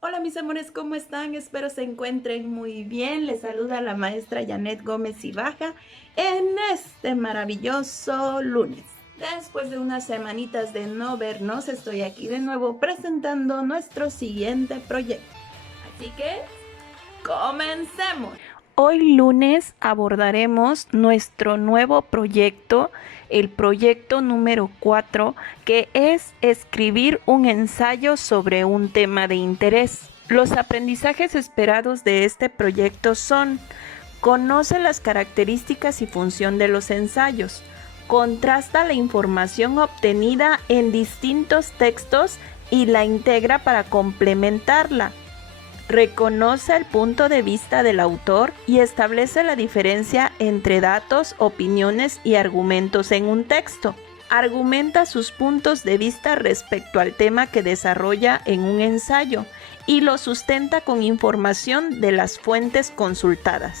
Hola mis amores, ¿cómo están? Espero se encuentren muy bien. Les saluda la maestra Janet Gómez Ibaja en este maravilloso lunes. Después de unas semanitas de no vernos, estoy aquí de nuevo presentando nuestro siguiente proyecto. Así que, comencemos. Hoy lunes abordaremos nuestro nuevo proyecto, el proyecto número 4, que es escribir un ensayo sobre un tema de interés. Los aprendizajes esperados de este proyecto son: conoce las características y función de los ensayos, contrasta la información obtenida en distintos textos y la integra para complementarla. Reconoce el punto de vista del autor y establece la diferencia entre datos, opiniones y argumentos en un texto. Argumenta sus puntos de vista respecto al tema que desarrolla en un ensayo y lo sustenta con información de las fuentes consultadas.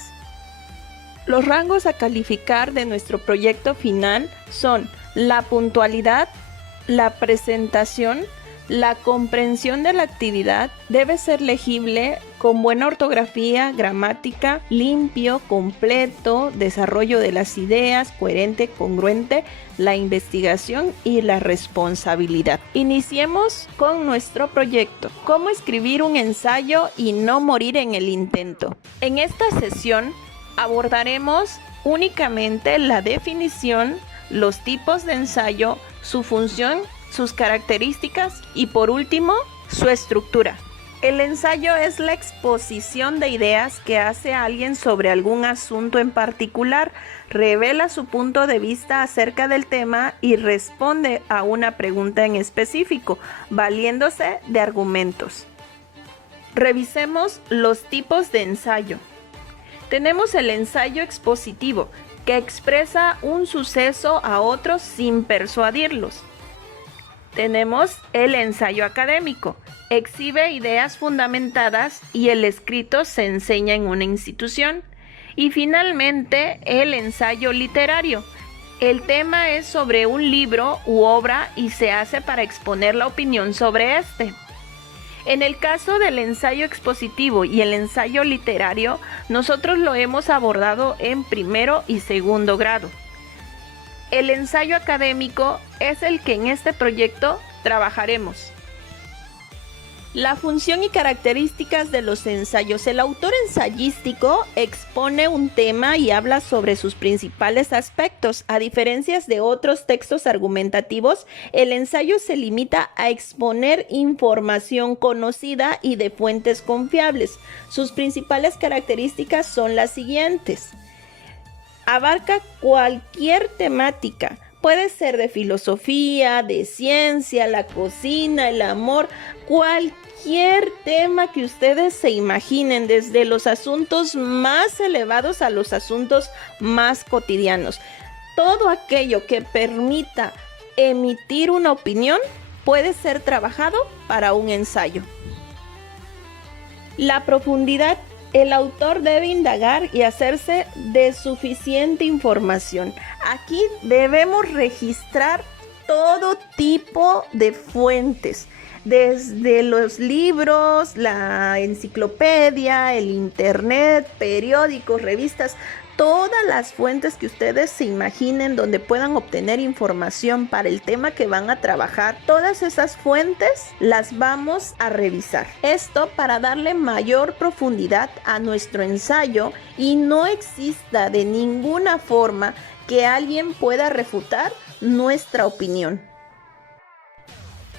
Los rangos a calificar de nuestro proyecto final son la puntualidad, la presentación, la comprensión de la actividad. Debe ser legible, con buena ortografía, gramática, limpio, completo, desarrollo de las ideas, coherente, congruente, la investigación y la responsabilidad. Iniciemos con nuestro proyecto. ¿Cómo escribir un ensayo y no morir en el intento? En esta sesión abordaremos únicamente la definición, los tipos de ensayo, su función, sus características y por último, su estructura. El ensayo es la exposición de ideas que hace alguien sobre algún asunto en particular, revela su punto de vista acerca del tema y responde a una pregunta en específico, valiéndose de argumentos. Revisemos los tipos de ensayo. Tenemos el ensayo expositivo, que expresa un suceso a otros sin persuadirlos. Tenemos el ensayo académico, exhibe ideas fundamentadas y el escrito se enseña en una institución. Y finalmente, el ensayo literario. El tema es sobre un libro u obra y se hace para exponer la opinión sobre este. En el caso del ensayo expositivo y el ensayo literario, nosotros lo hemos abordado en primero y segundo grado. El ensayo académico es el que en este proyecto trabajaremos. La función y características de los ensayos. El autor ensayístico expone un tema y habla sobre sus principales aspectos. A diferencia de otros textos argumentativos, el ensayo se limita a exponer información conocida y de fuentes confiables. Sus principales características son las siguientes: abarca cualquier temática, puede ser de filosofía, de ciencia, la cocina, el amor, cualquier tema que ustedes se imaginen, desde los asuntos más elevados a los asuntos más cotidianos. Todo aquello que permita emitir una opinión puede ser trabajado para un ensayo. La profundidad. El autor debe indagar y hacerse de suficiente información. Aquí debemos registrar todo tipo de fuentes, desde los libros, la enciclopedia, el internet, periódicos, revistas, todas las fuentes que ustedes se imaginen donde puedan obtener información para el tema que van a trabajar. Todas esas fuentes las vamos a revisar. Esto para darle mayor profundidad a nuestro ensayo y no exista de ninguna forma que alguien pueda refutar nuestra opinión.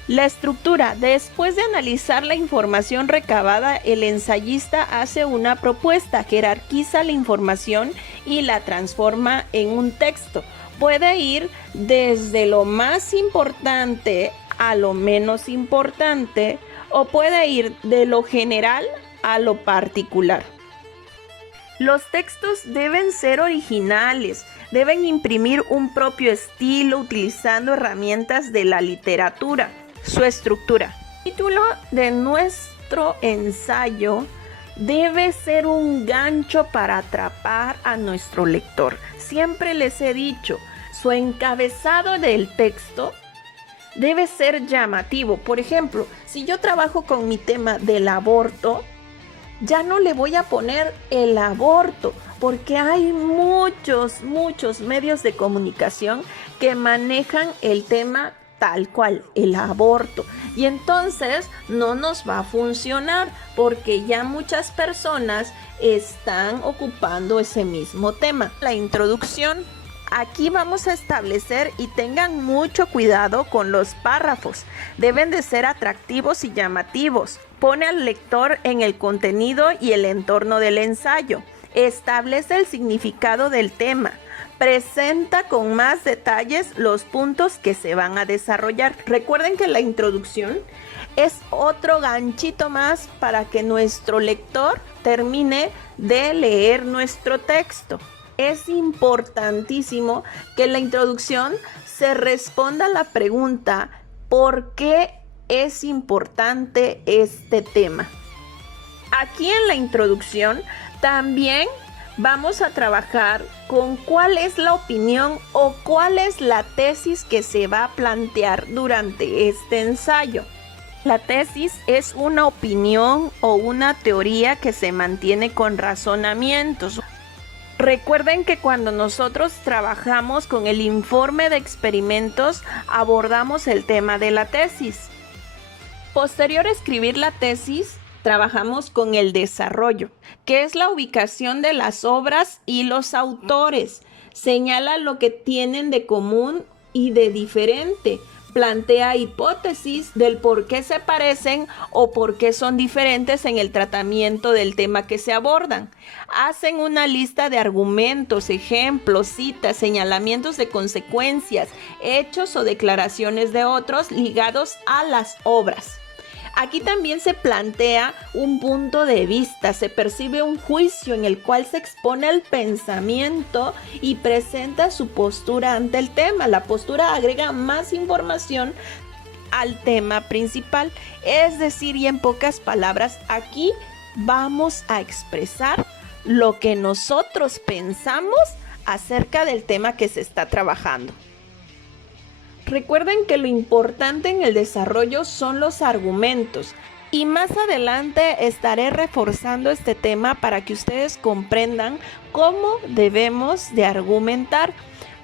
La estructura. Después de analizar la información recabada, el ensayista hace una propuesta, jerarquiza la información y la transforma en un texto. Puede ir desde lo más importante a lo menos importante o puede ir de lo general a lo particular. Los textos deben ser originales, deben imprimir un propio estilo utilizando herramientas de la literatura. Su estructura. El título de nuestro ensayo debe ser un gancho para atrapar a nuestro lector. Siempre les he dicho, su encabezado del texto debe ser llamativo. Por ejemplo, si yo trabajo con mi tema del aborto, ya no le voy a poner el aborto, porque hay muchos medios de comunicación que manejan el tema tal cual, el aborto. Y entonces no nos va a funcionar, porque ya muchas personas están ocupando ese mismo tema. La introducción. Aquí vamos a establecer, y tengan mucho cuidado con los párrafos. Deben de ser atractivos y llamativos. Pone al lector en el contenido y el entorno del ensayo. Establece el significado del tema. Presenta con más detalles los puntos que se van a desarrollar. Recuerden que la introducción es otro ganchito más para que nuestro lector termine de leer nuestro texto. Es importantísimo que en la introducción se responda la pregunta: ¿por qué es importante este tema? Aquí en la introducción también vamos a trabajar con cuál es la opinión o cuál es la tesis que se va a plantear durante este ensayo. La tesis es una opinión o una teoría que se mantiene con razonamientos. Recuerden que cuando nosotros trabajamos con el informe de experimentos, abordamos el tema de la tesis. Posterior a escribir la tesis, trabajamos con el desarrollo, que es la ubicación de las obras y los autores. Señala lo que tienen de común y de diferente. Plantea hipótesis del por qué se parecen o por qué son diferentes en el tratamiento del tema que se abordan. Hacen una lista de argumentos, ejemplos, citas, señalamientos de consecuencias, hechos o declaraciones de otros ligados a las obras. Aquí también se plantea un punto de vista, se percibe un juicio en el cual se expone el pensamiento y presenta su postura ante el tema. La postura agrega más información al tema principal, es decir, y en pocas palabras, aquí vamos a expresar lo que nosotros pensamos acerca del tema que se está trabajando. Recuerden que lo importante en el desarrollo son los argumentos, y más adelante estaré reforzando este tema para que ustedes comprendan cómo debemos de argumentar,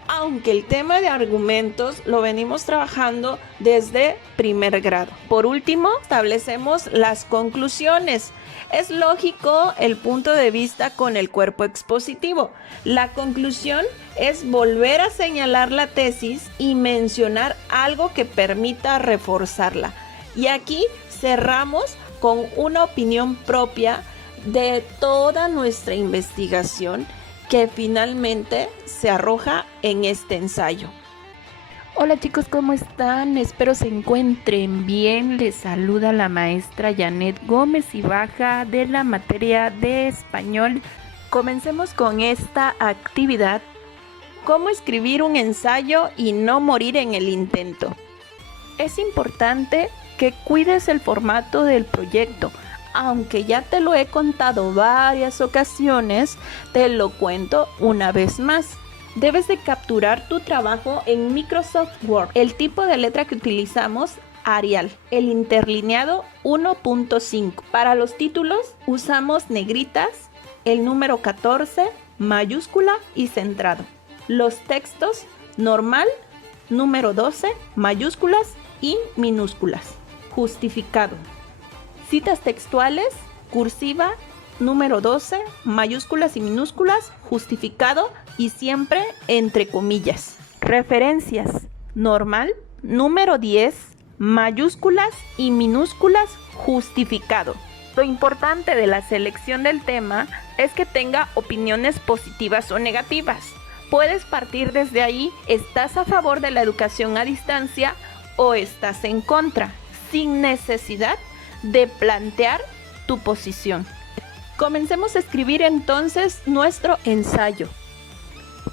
aunque el tema de argumentos lo venimos trabajando desde primer grado. Por último, establecemos las conclusiones. Es lógico el punto de vista con el cuerpo expositivo. La conclusión es volver a señalar la tesis y mencionar algo que permita reforzarla. Y aquí cerramos con una opinión propia de toda nuestra investigación que finalmente se arroja en este ensayo. Hola chicos, ¿cómo están? Espero se encuentren bien. Les saluda la maestra Janet Gómez y Baja de la materia de español. Comencemos con esta actividad: ¿cómo escribir un ensayo y no morir en el intento? Es importante que cuides el formato del proyecto. Aunque ya te lo he contado varias ocasiones, te lo cuento una vez más. Debes de capturar tu trabajo en Microsoft Word. El tipo de letra que utilizamos, Arial. El interlineado 1.5. Para los títulos usamos negritas, el número 14, mayúscula y centrado. Los textos, normal, número 12, mayúsculas y minúsculas. Justificado. Citas textuales, cursiva, número 12, mayúsculas y minúsculas, justificado y siempre entre comillas. Referencias, normal, número 10, mayúsculas y minúsculas, justificado. Lo importante de la selección del tema es que tenga opiniones positivas o negativas. Puedes partir desde ahí: ¿estás a favor de la educación a distancia o estás en contra? Sin necesidad de plantear tu posición. Comencemos a escribir entonces nuestro ensayo.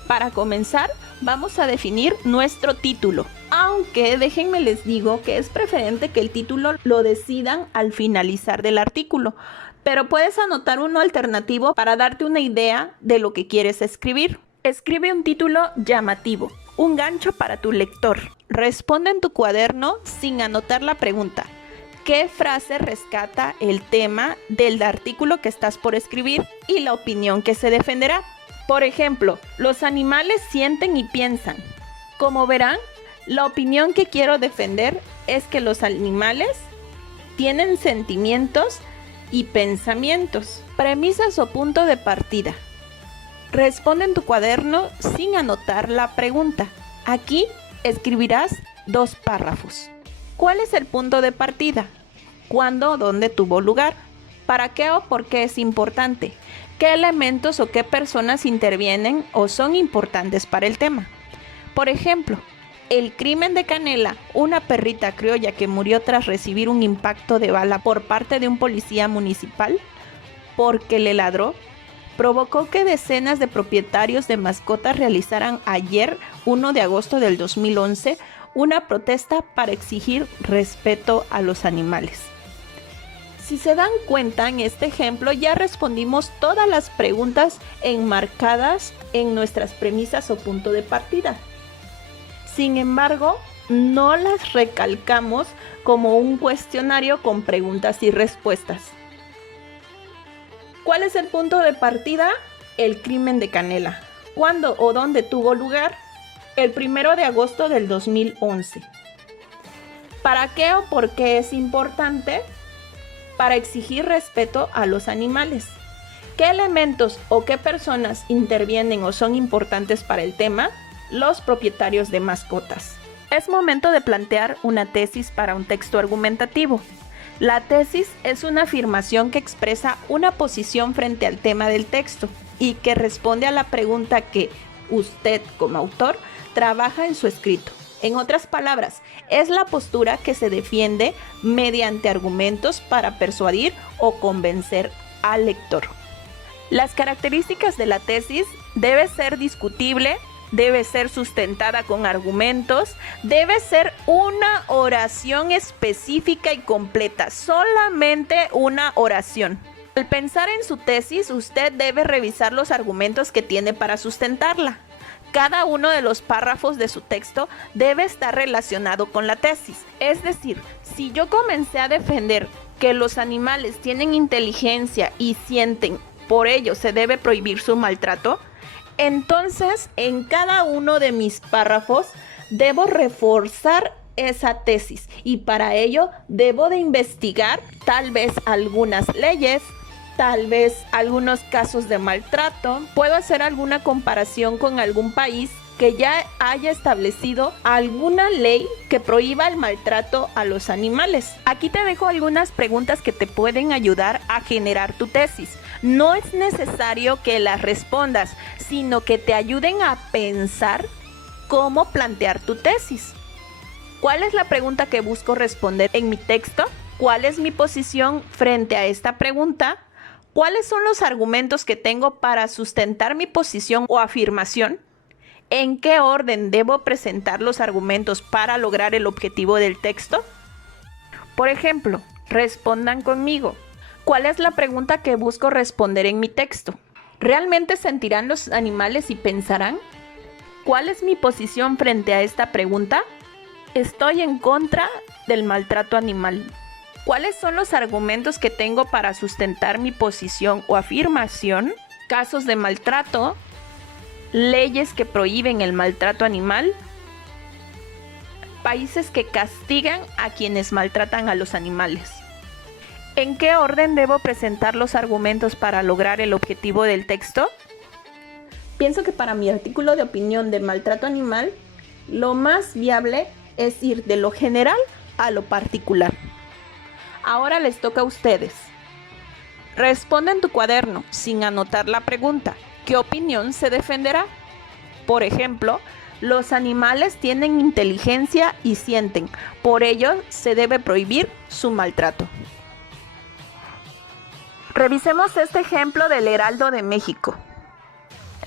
Para comenzar, vamos a definir nuestro título. Aunque déjenme les digo que es preferente que el título lo decidan al finalizar del artículo, pero puedes anotar uno alternativo para darte una idea de lo que quieres escribir. Escribe un título llamativo. Un gancho para tu lector. Responde en tu cuaderno sin anotar la pregunta. ¿Qué frase rescata el tema del artículo que estás por escribir y la opinión que se defenderá? Por ejemplo, los animales sienten y piensan. Como verán, la opinión que quiero defender es que los animales tienen sentimientos y pensamientos. Premisas o punto de partida. Responde en tu cuaderno sin anotar la pregunta. Aquí escribirás 2 párrafos. ¿Cuál es el punto de partida? ¿Cuándo o dónde tuvo lugar? ¿Para qué o por qué es importante? ¿Qué elementos o qué personas intervienen o son importantes para el tema? Por ejemplo, el crimen de Canela, una perrita criolla que murió tras recibir un impacto de bala por parte de un policía municipal porque le ladró, provocó que decenas de propietarios de mascotas realizaran ayer, 1 de agosto del 2011, una protesta para exigir respeto a los animales. Si se dan cuenta, en este ejemplo ya respondimos todas las preguntas enmarcadas en nuestras premisas o punto de partida. Sin embargo, no las recalcamos como un cuestionario con preguntas y respuestas. ¿Cuál es el punto de partida? El crimen de Canela. ¿Cuándo o dónde tuvo lugar? El 1 de agosto del 2011. ¿Para qué o por qué es importante? Para exigir respeto a los animales. ¿Qué elementos o qué personas intervienen o son importantes para el tema? Los propietarios de mascotas. Es momento de plantear una tesis para un texto argumentativo. La tesis es una afirmación que expresa una posición frente al tema del texto y que responde a la pregunta que usted, como autor, trabaja en su escrito. En otras palabras, es la postura que se defiende mediante argumentos para persuadir o convencer al lector. Las características de la tesis debe ser discutible, debe ser sustentada con argumentos, debe ser una oración específica y completa, solamente una oración. Al pensar en su tesis, usted debe revisar los argumentos que tiene para sustentarla. Cada uno de los párrafos de su texto debe estar relacionado con la tesis. Es decir, si yo comencé a defender que los animales tienen inteligencia y sienten, por ello se debe prohibir su maltrato, entonces en cada uno de mis párrafos debo reforzar esa tesis y para ello debo de investigar tal vez algunas leyes, tal vez algunos casos de maltrato. Puedo hacer alguna comparación con algún país que ya haya establecido alguna ley que prohíba el maltrato a los animales. Aquí te dejo algunas preguntas que te pueden ayudar a generar tu tesis. No es necesario que las respondas, sino que te ayuden a pensar cómo plantear tu tesis. ¿Cuál es la pregunta que busco responder en mi texto? ¿Cuál es mi posición frente a esta pregunta? ¿Cuáles son los argumentos que tengo para sustentar mi posición o afirmación? ¿En qué orden debo presentar los argumentos para lograr el objetivo del texto? Por ejemplo, respondan conmigo. ¿Cuál es la pregunta que busco responder en mi texto? ¿Realmente sentirán los animales y pensarán? ¿Cuál es mi posición frente a esta pregunta? Estoy en contra del maltrato animal. ¿Cuáles son los argumentos que tengo para sustentar mi posición o afirmación? Casos de maltrato, leyes que prohíben el maltrato animal, países que castigan a quienes maltratan a los animales. ¿En qué orden debo presentar los argumentos para lograr el objetivo del texto? Pienso que para mi artículo de opinión de maltrato animal, lo más viable es ir de lo general a lo particular. Ahora les toca a ustedes. Responde en tu cuaderno sin anotar la pregunta. ¿Qué opinión se defenderá? Por ejemplo, los animales tienen inteligencia y sienten. Por ello, se debe prohibir su maltrato. Revisemos este ejemplo del Heraldo de México.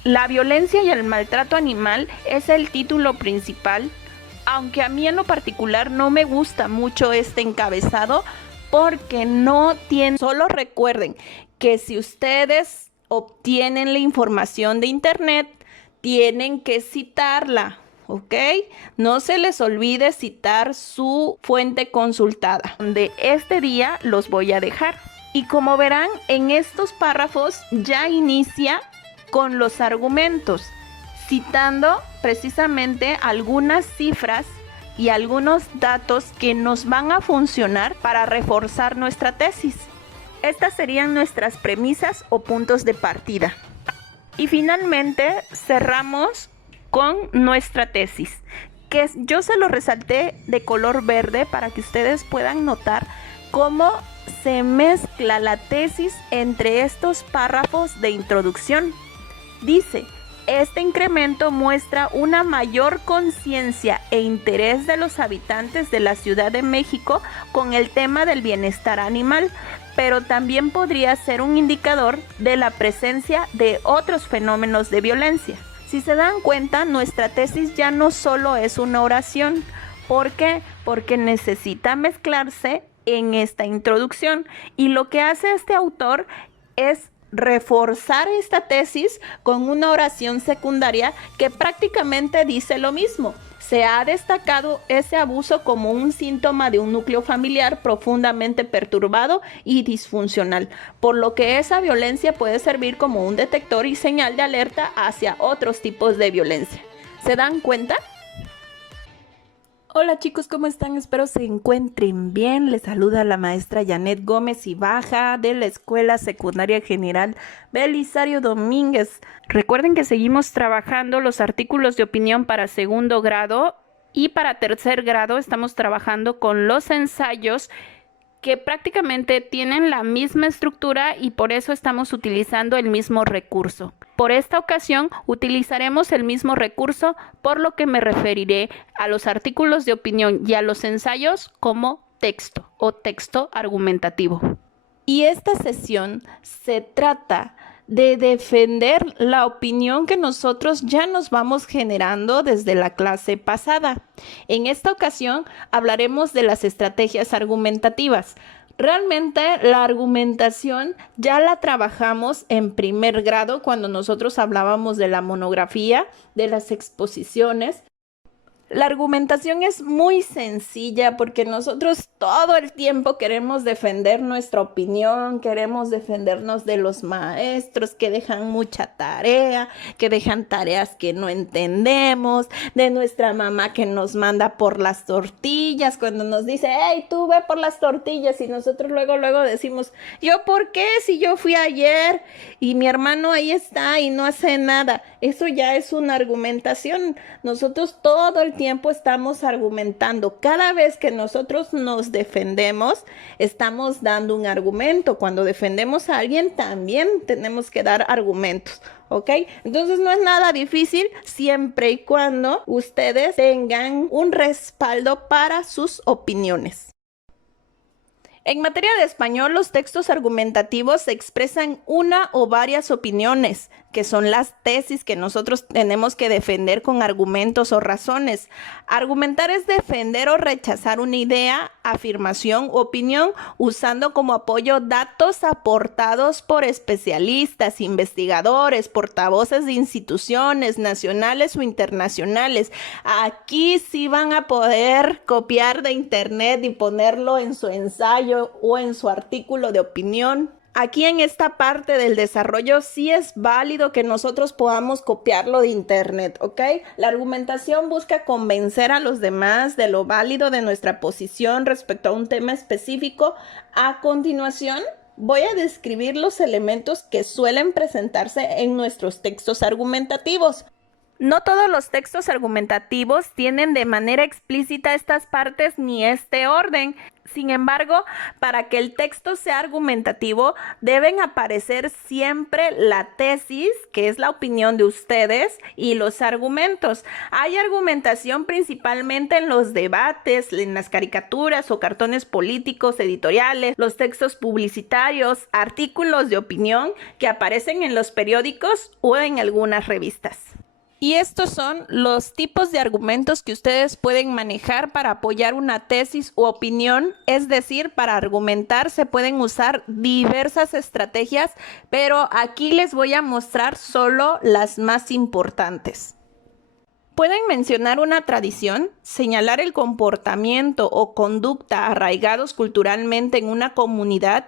La violencia y el maltrato animal es el título principal, aunque a mí en lo particular no me gusta mucho este encabezado porque no tiene. Solo recuerden que si ustedes obtienen la información de internet, tienen que citarla, ¿ok? No se les olvide citar su fuente consultada, donde este día los voy a dejar. Y como verán, en estos párrafos ya inicia con los argumentos, citando precisamente algunas cifras y algunos datos que nos van a funcionar para reforzar nuestra tesis. Estas serían nuestras premisas o puntos de partida. Y finalmente cerramos con nuestra tesis, que yo se lo resalté de color verde para que ustedes puedan notar cómo se mezcla la tesis entre estos párrafos de introducción. Dice: este incremento muestra una mayor conciencia e interés de los habitantes de la Ciudad de México con el tema del bienestar animal, pero también podría ser un indicador de la presencia de otros fenómenos de violencia. Si se dan cuenta, nuestra tesis ya no solo es una oración. ¿Por qué? Porque necesita mezclarse en esta introducción, y lo que hace este autor es reforzar esta tesis con una oración secundaria que prácticamente dice lo mismo. Se ha destacado ese abuso como un síntoma de un núcleo familiar profundamente perturbado y disfuncional, por lo que esa violencia puede servir como un detector y señal de alerta hacia otros tipos de violencia. ¿Se dan cuenta? Hola chicos, ¿cómo están? Espero se encuentren bien. Les saluda la maestra Janet Gómez y Baja de la Escuela Secundaria General Belisario Domínguez. Recuerden que seguimos trabajando los artículos de opinión para segundo grado, y para tercer grado estamos trabajando con los ensayos, que prácticamente tienen la misma estructura y por eso estamos utilizando el mismo recurso. Por esta ocasión utilizaremos el mismo recurso, por lo que me referiré a los artículos de opinión y a los ensayos como texto o texto argumentativo. Y esta sesión se trata de defender la opinión que nosotros ya nos vamos generando desde la clase pasada. En esta ocasión hablaremos de las estrategias argumentativas. Realmente la argumentación ya la trabajamos en primer grado cuando nosotros hablábamos de la monografía, de las exposiciones. La argumentación es muy sencilla porque nosotros todo el tiempo queremos defender nuestra opinión, queremos defendernos de los maestros que dejan mucha tarea, que dejan tareas que no entendemos, de nuestra mamá que nos manda por las tortillas cuando nos dice: hey, tú ve por las tortillas, y nosotros luego decimos: ¿yo por qué? Si yo fui ayer y mi hermano ahí está y no hace nada. Eso ya es una argumentación. Nosotros todo el tiempo estamos argumentando. Cada vez que nosotros nos defendemos, estamos dando un argumento. Cuando defendemos a alguien, también tenemos que dar argumentos, ¿ok? Entonces no es nada difícil siempre y cuando ustedes tengan un respaldo para sus opiniones. En materia de español, los textos argumentativos expresan una o varias opiniones, que son las tesis que nosotros tenemos que defender con argumentos o razones. Argumentar es defender o rechazar una idea, afirmación u opinión usando como apoyo datos aportados por especialistas, investigadores, portavoces de instituciones nacionales o internacionales. Aquí sí van a poder copiar de internet y ponerlo en su ensayo o en su artículo de opinión. Aquí en esta parte del desarrollo sí es válido que nosotros podamos copiarlo de internet, ¿ok? La argumentación busca convencer a los demás de lo válido de nuestra posición respecto a un tema específico. A continuación, voy a describir los elementos que suelen presentarse en nuestros textos argumentativos. No todos los textos argumentativos tienen de manera explícita estas partes ni este orden. Sin embargo, para que el texto sea argumentativo, deben aparecer siempre la tesis, que es la opinión de ustedes, y los argumentos. Hay argumentación principalmente en los debates, en las caricaturas o cartones políticos, editoriales, los textos publicitarios, artículos de opinión que aparecen en los periódicos o en algunas revistas. Y estos son los tipos de argumentos que ustedes pueden manejar para apoyar una tesis u opinión. Es decir, para argumentar se pueden usar diversas estrategias, pero aquí les voy a mostrar solo las más importantes. Pueden mencionar una tradición, señalar el comportamiento o conducta arraigados culturalmente en una comunidad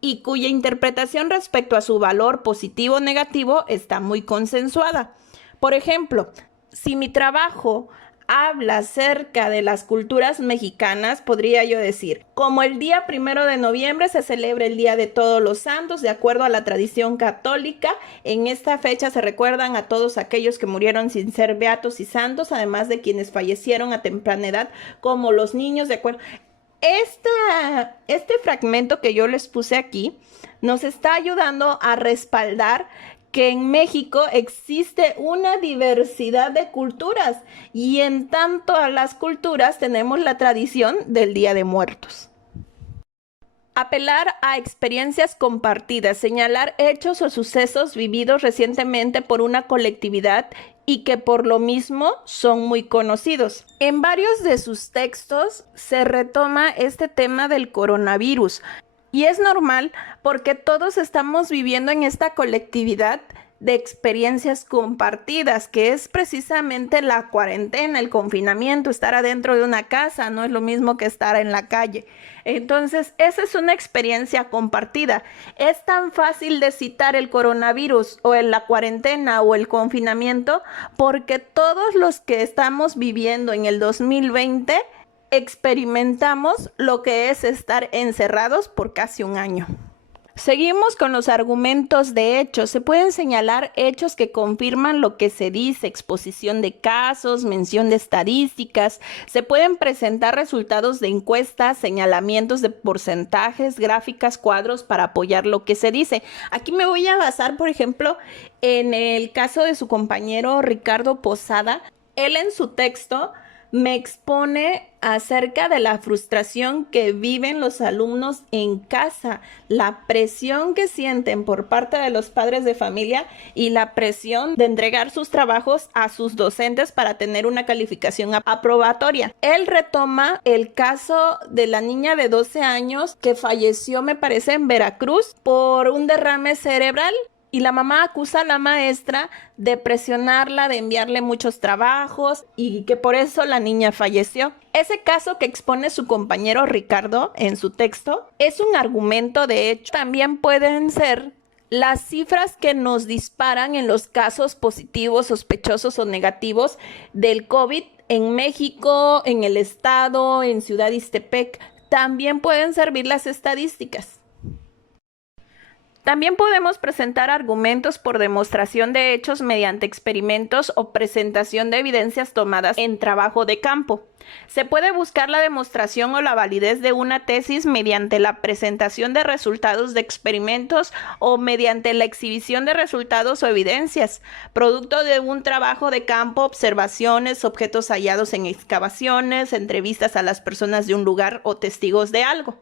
y cuya interpretación respecto a su valor positivo o negativo está muy consensuada. Por ejemplo, si mi trabajo habla acerca de las culturas mexicanas, podría yo decir, como el día 1 de noviembre se celebra el Día de Todos los Santos, de acuerdo a la tradición católica, en esta fecha se recuerdan a todos aquellos que murieron sin ser beatos y santos, además de quienes fallecieron a temprana edad, como los niños, de acuerdo. Este fragmento que yo les puse aquí nos está ayudando a respaldar que en México existe una diversidad de culturas y en tanto a las culturas tenemos la tradición del Día de Muertos. Apelar a experiencias compartidas, señalar hechos o sucesos vividos recientemente por una colectividad y que por lo mismo son muy conocidos. En varios de sus textos se retoma este tema del coronavirus. Y es normal porque todos estamos viviendo en esta colectividad de experiencias compartidas, que es precisamente la cuarentena, el confinamiento, estar adentro de una casa, no es lo mismo que estar en la calle. Entonces, esa es una experiencia compartida. Es tan fácil de citar el coronavirus o la cuarentena o el confinamiento porque todos los que estamos viviendo en el 2020 experimentamos lo que es estar encerrados por casi un año. Seguimos con los argumentos de hechos. Se pueden señalar hechos que confirman lo que se dice, exposición de casos, mención de estadísticas. Se pueden presentar resultados de encuestas, señalamientos de porcentajes, gráficas, cuadros para apoyar lo que se dice. Aquí me voy a basar, por ejemplo, en el caso de su compañero Ricardo Posada. Él en su texto me expone acerca de la frustración que viven los alumnos en casa, la presión que sienten por parte de los padres de familia y la presión de entregar sus trabajos a sus docentes para tener una calificación aprobatoria. Él retoma el caso de la niña de 12 años que falleció, me parece, en Veracruz por un derrame cerebral. Y la mamá acusa a la maestra de presionarla, de enviarle muchos trabajos y que por eso la niña falleció. Ese caso que expone su compañero Ricardo en su texto es un argumento de hecho. También pueden ser las cifras que nos disparan en los casos positivos, sospechosos o negativos del COVID en México, en el estado, en Ciudad Ixtepec. También pueden servir las estadísticas. También podemos presentar argumentos por demostración de hechos mediante experimentos o presentación de evidencias tomadas en trabajo de campo. Se puede buscar la demostración o la validez de una tesis mediante la presentación de resultados de experimentos o mediante la exhibición de resultados o evidencias, producto de un trabajo de campo, observaciones, objetos hallados en excavaciones, entrevistas a las personas de un lugar o testigos de algo.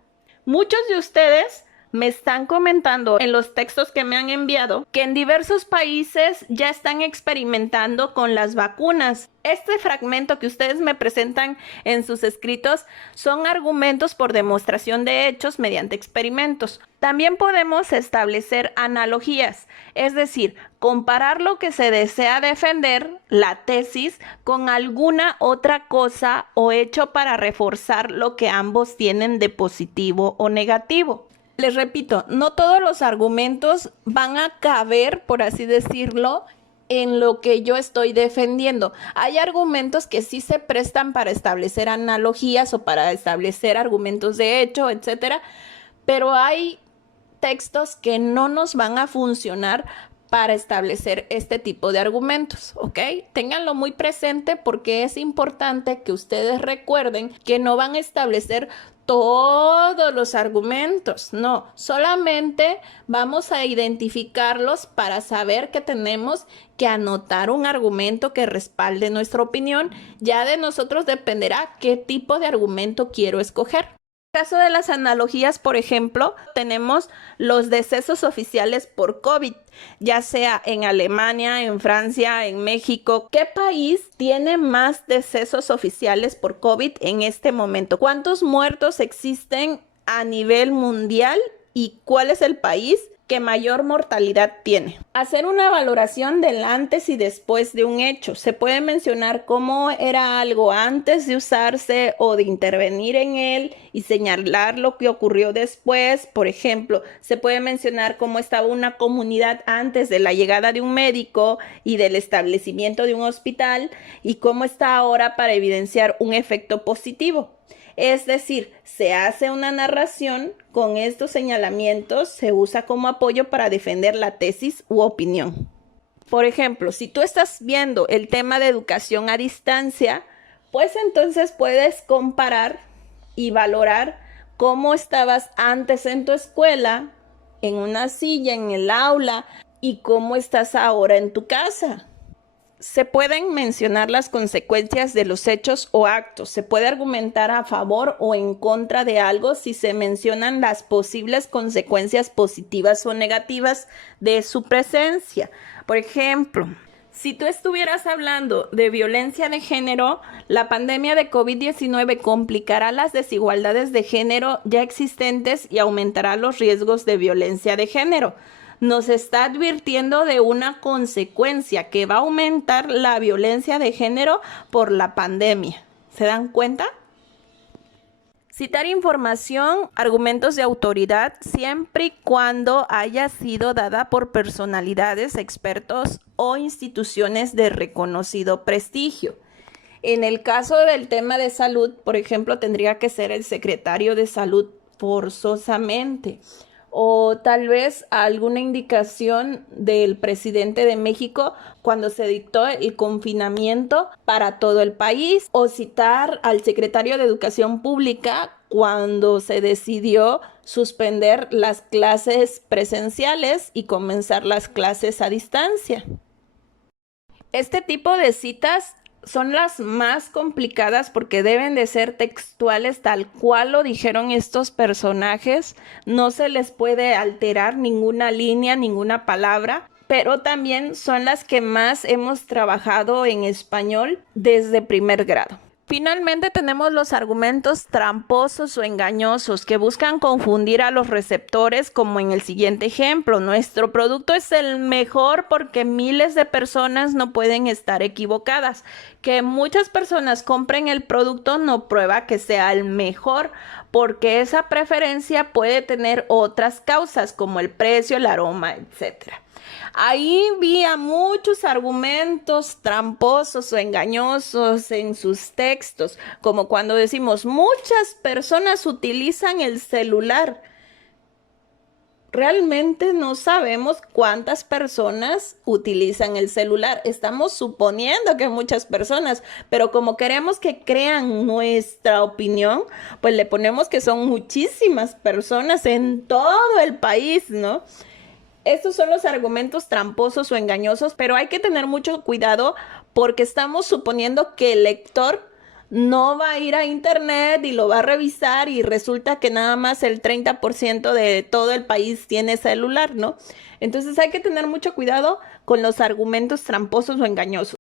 Muchos de ustedes me están comentando en los textos que me han enviado que en diversos países ya están experimentando con las vacunas. Este fragmento que ustedes me presentan en sus escritos son argumentos por demostración de hechos mediante experimentos. También podemos establecer analogías, es decir, comparar lo que se desea defender, la tesis, con alguna otra cosa o hecho para reforzar lo que ambos tienen de positivo o negativo. Les repito, no todos los argumentos van a caber, por así decirlo, en lo que yo estoy defendiendo. Hay argumentos que sí se prestan para establecer analogías o para establecer argumentos de hecho, etcétera, pero hay textos que no nos van a funcionar para establecer este tipo de argumentos, ¿ok? Ténganlo muy presente porque es importante que ustedes recuerden que no van a establecer todos los argumentos, no, solamente vamos a identificarlos para saber que tenemos que anotar un argumento que respalde nuestra opinión. Ya de nosotros dependerá qué tipo de argumento quiero escoger. En el caso de las analogías, por ejemplo, tenemos los decesos oficiales por COVID, ya sea en Alemania, en Francia, en México. ¿Qué país tiene más decesos oficiales por COVID en este momento? ¿Cuántos muertos existen a nivel mundial? ¿Y cuál es el país que mayor mortalidad tiene. Hacer una valoración del antes y después de un hecho. Se puede mencionar cómo era algo antes de usarse o de intervenir en él y señalar lo que ocurrió después. Por ejemplo, se puede mencionar cómo estaba una comunidad antes de la llegada de un médico y del establecimiento de un hospital y cómo está ahora para evidenciar un efecto positivo. Es decir, se hace una narración con estos señalamientos, se usa como apoyo para defender la tesis u opinión. Por ejemplo, si tú estás viendo el tema de educación a distancia, pues entonces puedes comparar y valorar cómo estabas antes en tu escuela, en una silla, en el aula, y cómo estás ahora en tu casa. Se pueden mencionar las consecuencias de los hechos o actos. Se puede argumentar a favor o en contra de algo si se mencionan las posibles consecuencias positivas o negativas de su presencia. Por ejemplo, si tú estuvieras hablando de violencia de género, la pandemia de COVID-19 complicará las desigualdades de género ya existentes y aumentará los riesgos de violencia de género. Nos está advirtiendo de una consecuencia que va a aumentar la violencia de género por la pandemia. ¿Se dan cuenta? Citar información, argumentos de autoridad, siempre y cuando haya sido dada por personalidades, expertos o instituciones de reconocido prestigio. En el caso del tema de salud, por ejemplo, tendría que ser el secretario de salud forzosamente, o tal vez alguna indicación del presidente de México cuando se dictó el confinamiento para todo el país, o citar al secretario de Educación Pública cuando se decidió suspender las clases presenciales y comenzar las clases a distancia. Este tipo de citas son las más complicadas porque deben de ser textuales tal cual lo dijeron estos personajes. No se les puede alterar ninguna línea, ninguna palabra, pero también son las que más hemos trabajado en español desde primer grado. Finalmente tenemos los argumentos tramposos o engañosos que buscan confundir a los receptores, como en el siguiente ejemplo: nuestro producto es el mejor porque miles de personas no pueden estar equivocadas. Que muchas personas compren el producto no prueba que sea el mejor, porque esa preferencia puede tener otras causas como el precio, el aroma, etc. Ahí vi a muchos argumentos tramposos o engañosos en sus textos, como cuando decimos muchas personas utilizan el celular. Realmente no sabemos cuántas personas utilizan el celular. Estamos suponiendo que muchas personas, pero como queremos que crean nuestra opinión, pues le ponemos que son muchísimas personas en todo el país, ¿no? Estos son los argumentos tramposos o engañosos, pero hay que tener mucho cuidado porque estamos suponiendo que el lector no va a ir a internet y lo va a revisar y resulta que nada más el 30% de todo el país tiene celular, ¿no? Entonces hay que tener mucho cuidado con los argumentos tramposos o engañosos.